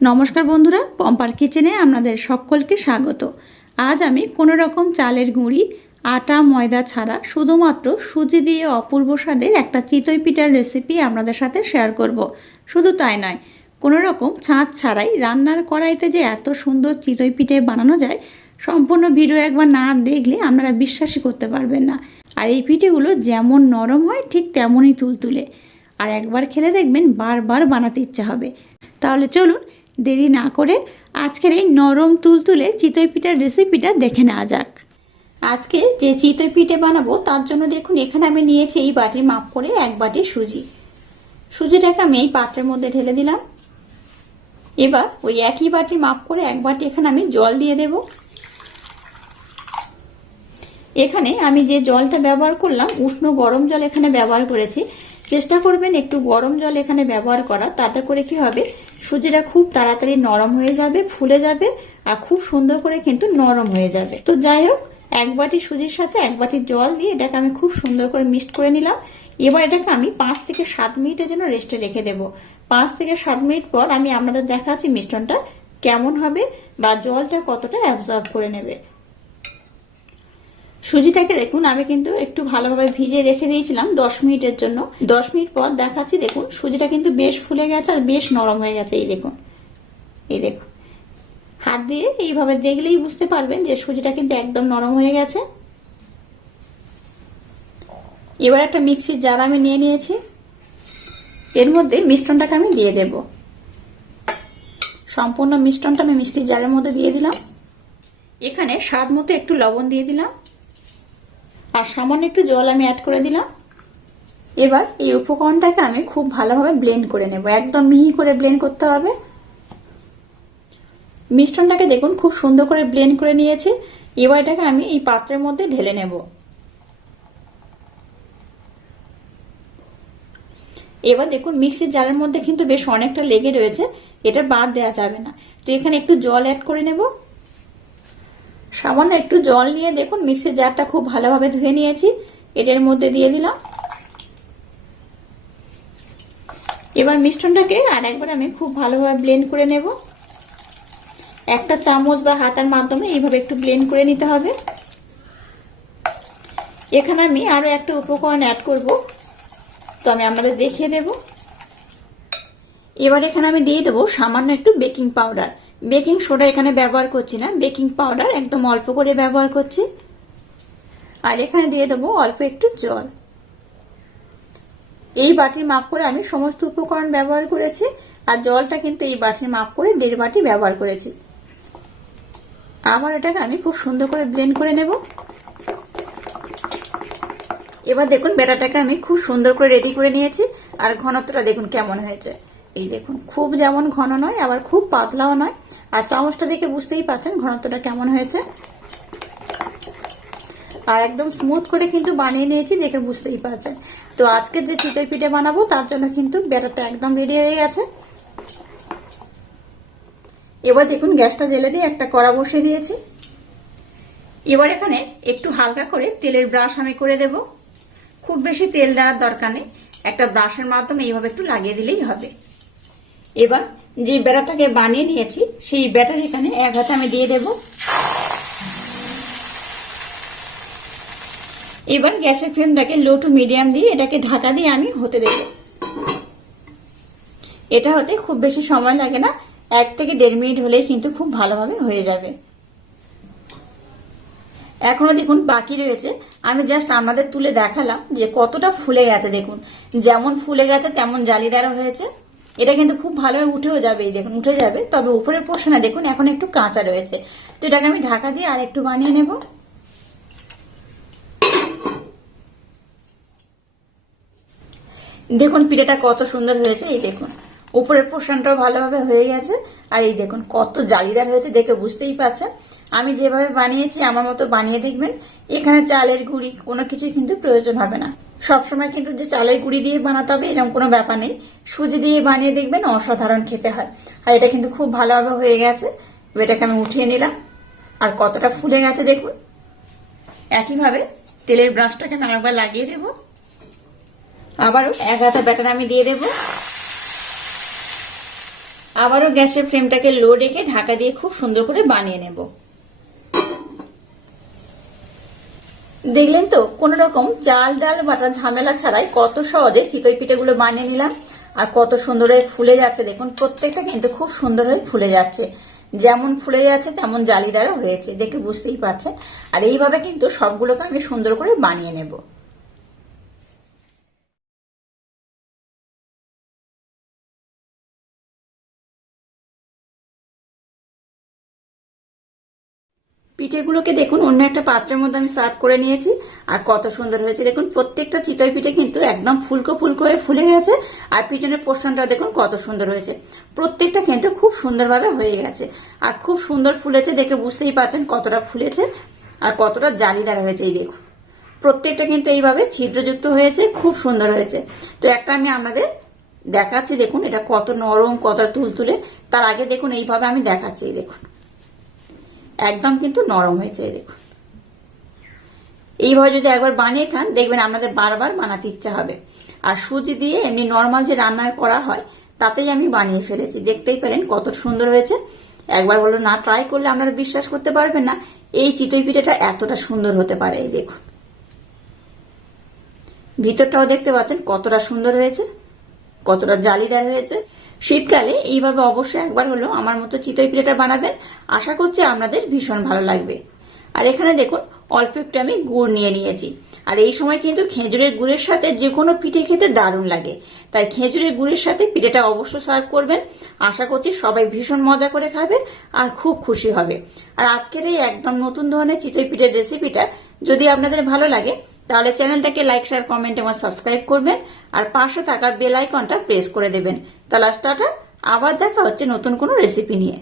নমস্কার বন্ধুরা, পম্পার কিচেনে আপনাদের সকলকে স্বাগত। আজ আমি কোনো রকম চালের গুঁড়ি, আটা, ময়দা ছাড়া শুধুমাত্র সুজি দিয়ে অপূর্ব স্বাদের একটা চিতই পিঠার রেসিপি আপনাদের সাথে শেয়ার করব। শুধু তাই নয়, কোনো রকম ছাঁচ ছাড়াই রান্নার কড়াইতে যে এত সুন্দর চিতই পিঠে বানানো যায়, সম্পূর্ণ ভিডিও একবার না দেখলে আপনারা বিশ্বাসই করতে পারবেন না। আর এই পিঠেগুলো যেমন নরম হয়, ঠিক তেমনই তুলতুলে। আর একবার খেলে দেখবেন বারবার বানাতে ইচ্ছা হবে। তাহলে চলুন দেরি না করে আজকের এই নরম তুলতুলে চিতই পিঠার রেসিপিটা দেখে নেওয়া যাক। আজকে যে চিতই পিঠে বানাবো, তার জন্য দেখুন, এখানে আমি নিয়েছি এই বাটির মাপ করে এক বাটি সুজি। সুজিটাকে আমি এই পাত্রের মধ্যে ঢেলে দিলাম। এবার ওই একই বাটির মাপ করে এক বাটি এখানে আমি জল দিয়ে দেব। এখানে আমি যে জলটা ব্যবহার করলাম, উষ্ণ গরম জল এখানে ব্যবহার করেছি। চেষ্টা করবেন একটু গরম জল এখানে ব্যবহার করা তাতে করে কি হবে সুজিটা খুব তাড়াতাড়ি নরম হয়ে যাবে, ফুলে যাবে, আর খুব সুন্দর করে কিন্তু নরম হয়ে যাবে। তো যাই হোক, এক বাটি সুজির সাথে এক বাটি জল দিয়ে এটাকে আমি খুব সুন্দর করে মিক্সড করে নিলাম। এবার এটাকে আমি পাঁচ থেকে সাত মিনিটের জন্য রেস্টে রেখে দেবো। পাঁচ থেকে সাত মিনিট পর আমি আপনাদের দেখাচ্ছি মিশ্রণটা কেমন হবে বা জলটা কতটা অ্যাবজর্ব করে নেবে। সুজিটাকে দেখুন, আমি কিন্তু একটু ভালোভাবে ভিজে রেখে দিয়েছিলাম দশ মিনিটের জন্য। দশ মিনিট পর দেখাচ্ছি, দেখুন, সুজিটা কিন্তু বেশ ফুলে গেছে আর বেশ নরম হয়ে গেছে, এই দেখুন। এই দেখুন। হাত দিয়ে এইভাবে দেখলেই বুঝতে পারবেন যে সুজিটা কিন্তু একদম নরম হয়ে গেছে। এবার একটা মিক্সির জার আমি নিয়ে নিয়েছি। এর মধ্যে মিশ্রণটাকে আমি দিয়ে দেব। সম্পূর্ণ মিশ্রণটা আমি মিষ্টির জারের মধ্যে দিয়ে দিলাম। এখানে স্বাদ মতো একটু লবণ দিয়ে দিলাম। আর সামান্য একটু জল আমি অ্যাড করে দিলাম। এবার এই উপকরণটাকে আমি খুব ভালোভাবে ব্লেন্ড করে নেব। একদম মিহি করে ব্লেন্ড করতে হবে। মিশ্রণটাকে দেখুন, খুব সুন্দর করে ব্লেন্ড করে নিয়েছি। এবার এটাকে আমি এই পাত্রের মধ্যে ঢেলে নেব। এবার দেখুন, মিক্সির জারের মধ্যে কিন্তু বেশ অনেকটা লেগে রয়েছে। এটা বাদ দেওয়া যাবে না। তো এখানে একটু জল অ্যাড করে নেব। সামান্য একটু জল নিয়ে দেখুন, মিক্সির জারটা খুব ভালোভাবে ধুয়ে নিয়েছি। এটার মধ্যে দিয়ে দিলাম। এবার মিষ্টনটাকে আর একবার আমি খুব ভালোভাবে ব্লেন্ড করে নেব। একটা চামচ বা হাতার মাধ্যমে এইভাবে একটু ব্লেন্ড করে নিতে হবে। এখানে আমি আরও একটা উপকরণ অ্যাড করব। তো আমি আপনাদের দেখিয়ে দেব। এবার এখানে আমি দিয়ে দেবো সামান্য একটু বেকিং পাউডার বেকিং সোডা এখানে ব্যবহার করছি না। বেকিং পাউডার একদম অল্প করে ব্যবহার করছি। আর এখানে দিয়ে দেবো অল্প একটু জল। এই বাটির মাপ করে আমি সমস্ত উপকরণ ব্যবহার করেছি। আর জলটা কিন্তু এই বাটির মাপ করে দেড় বাটি ব্যবহার করেছি। আবার এটাকে আমি খুব সুন্দর করে ব্লেন্ড করে নেব। এবার দেখুন বেড়াটাকে আমি খুব সুন্দর করে রেডি করে নিয়েছি। আর ঘনত্বটা দেখুন কেমন হয়েছে। এই দেখুন, খুব যেমন ঘন নয়, আবার খুব পাতলাও নয়। আর চামচটা দেখে বুঝতেই পাচ্ছেন ঘনত্বটা কেমন হয়েছে। আর একদম স্মুথ করে কিন্তু বানিয়ে নিয়েছি, দেখে বুঝতেই পারছেন। তো আজকে যে চিতই পিঠে বানাবো, তার জন্য কিন্তু ব্যাটারটা একদম রেডি হয়ে গেছে। এবার দেখুন, গ্যাসটা জেলে দিয়ে একটা কড়া বসিয়ে দিয়েছি। এবার এখানে একটু হালকা করে তেলের ব্রাশ আমি করে দেব। খুব বেশি তেল দেওয়ার দরকার নেই। একটা ব্রাশের মাধ্যমে এইভাবে একটু লাগিয়ে দিলেই হবে। এবার যে ব্যাটারটাকে বানিয়ে নিয়েছি, সেই ব্যাটার এখানে এক হাতে আমি দিয়ে দেব। এবার গ্যাসের ফ্লেমটাকে লো টু মিডিয়াম দিয়ে এটাকে ঢাকা দিয়ে আমি হতে দেব। এটা হতে খুব বেশি সময় লাগে না, এক থেকে দেড় মিনিট হলেই কিন্তু খুব ভালোভাবে হয়ে যাবে। এখনও দেখুন বাকি রয়েছে। আমি জাস্ট আমাদের তুলে দেখালাম যে কতটা ফুলে গেছে দেখুন। যেমন ফুলে গেছে, তেমন জালিদারও হয়েছে। এটা কিন্তু খুব ভালোভাবে উঠেও যাবে, এই দেখুন, উঠে যাবে। তবে উপরের পোর্শনে দেখুন, এখন একটু কাঁচা রয়েছে। তো এটাকে আমি ঢাকা দিয়ে আর একটু বানিয়ে নেব। দেখুন, পিঠাটা কত সুন্দর হয়েছে, এই দেখুন। উপরের পোর্শনটাও ভালোভাবে হয়ে গেছে। আর এই দেখুন, কত জালিদার হয়েছে, দেখে বুঝতেই পারছেন আমি যেভাবে বানিয়েছি, আমার মতো বানিয়ে দেখবেন। এখানে চালের গুঁড়ি, কোনো কিছুই কিন্তু প্রয়োজন হবে না। সবসময় কিন্তু যে চালের গুঁড়ি দিয়ে বানাতে হবে, এরকম কোনো ব্যাপার নেই। সুজি দিয়ে বানিয়ে দেখবেন অসাধারণ খেতে হয়। আর এটা কিন্তু খুব ভালোভাবে হয়ে গেছে। এটাকে আমি উঠিয়ে নিলাম। আর কতটা ফুলে গেছে দেখুন। একইভাবে তেলের ব্রাশটাকে আমি আরেকবার লাগিয়ে দেব। আবারও এক হাতা ব্যাটার আমি দিয়ে দেবো। আবারও গ্যাসের ফ্লেমটাকে লো রেখে ঢাকা দিয়ে খুব সুন্দর করে বানিয়ে নেব। দেখলেন তো, কোন রকম চাল ডাল বাটা ঝামেলা ছাড়াই কত সহজে চিতই পিঠেগুলো বানিয়ে নিলাম। আর কত সুন্দর হয়ে ফুলে যাচ্ছে। দেখুন, প্রত্যেকটা কিন্তু খুব সুন্দর হয়ে ফুলে যাচ্ছে। যেমন ফুলে যাচ্ছে, তেমন জালিদারও হয়েছে। দেখে বুঝতেই পারছেন। আর এইভাবে কিন্তু সবগুলোকে আমি সুন্দর করে বানিয়ে নেব। পিঠেগুলোকে দেখুন, অন্য একটা পাত্রের মধ্যে আমি সার্ভ করে নিয়েছি। আর কত সুন্দর হয়েছে। দেখুন, প্রত্যেকটা চিতই পিঠে কিন্তু একদম ফুলকো ফুলকো হয়ে ফুলে গেছে। আর পিছনের পোর্শনটা দেখুন, কত সুন্দর হয়েছে। প্রত্যেকটা কিন্তু খুব সুন্দরভাবে হয়ে গেছে। আর খুব সুন্দর ফুলেছে দেখে বুঝতেই পারছেন কতটা ফুলেছে আর কতটা জালিদার হয়েছে এই দেখুন। প্রত্যেকটা কিন্তু এইভাবে ছিদ্রযুক্ত হয়েছে, খুব সুন্দর হয়েছে। তো একটা আমি আপনাদের দেখাচ্ছি, দেখুন, এটা কত নরম কত তুলতুলে। তার আগে দেখুন, এইভাবে আমি দেখাচ্ছি দেখুন। একদম কিন্তু নরম হয়েছে দেখুন। এইভাবে যদি একবার বানিয়ে খান, দেখবেন আপনাদের বারবার বানাতে ইচ্ছা হবে। আর সুজি দিয়ে এমনি নর্মাল যে রান্নার করা হয়, তাতেই আমি বানিয়ে ফেলেছি। দেখতেই পেলেন কত সুন্দর হয়েছে। একবার বলো না ট্রাই করলে আপনারা বিশ্বাস করতে পারবেন না। এই চিতই পিঠেটা এতটা সুন্দর হতে পারে দেখুন। ভিতরটাও দেখতে পাচ্ছেন কতটা সুন্দর হয়েছে। কতটা জালিদার হয়েছে। শীতকালে এইভাবে অবশ্যই একবার হলো আমার মতো চিতই পিঠাটা বানাবেন। আশা করছি আপনাদের ভীষণ ভালো লাগবে। আর এখানে দেখুন, অল্প একটু আমি গুড় নিয়ে নিয়েছি। আর এই সময় কিন্তু খেজুরের গুড়ের সাথে যে কোনো পিঠে খেতে দারুণ লাগে। তাই খেজুরের গুড়ের সাথে পিঠেটা অবশ্য সার্ভ করবেন। আশা করছি সবাই ভীষণ মজা করে খাবে আর খুব খুশি হবে। আর আজকের এই একদম নতুন ধরনের চিতই পিঠের রেসিপিটা যদি আপনাদের ভালো লাগে তাহলে চ্যানেলটাকে লাইক, শেয়ার, কমেন্ট এবং সাবস্ক্রাইব করবেন। আর পাশে থাকা বেল আইকনটা প্রেস করে দেবেন। তাহলে টাটা, আবার দেখা হচ্ছে নতুন কোনো রেসিপি নিয়ে।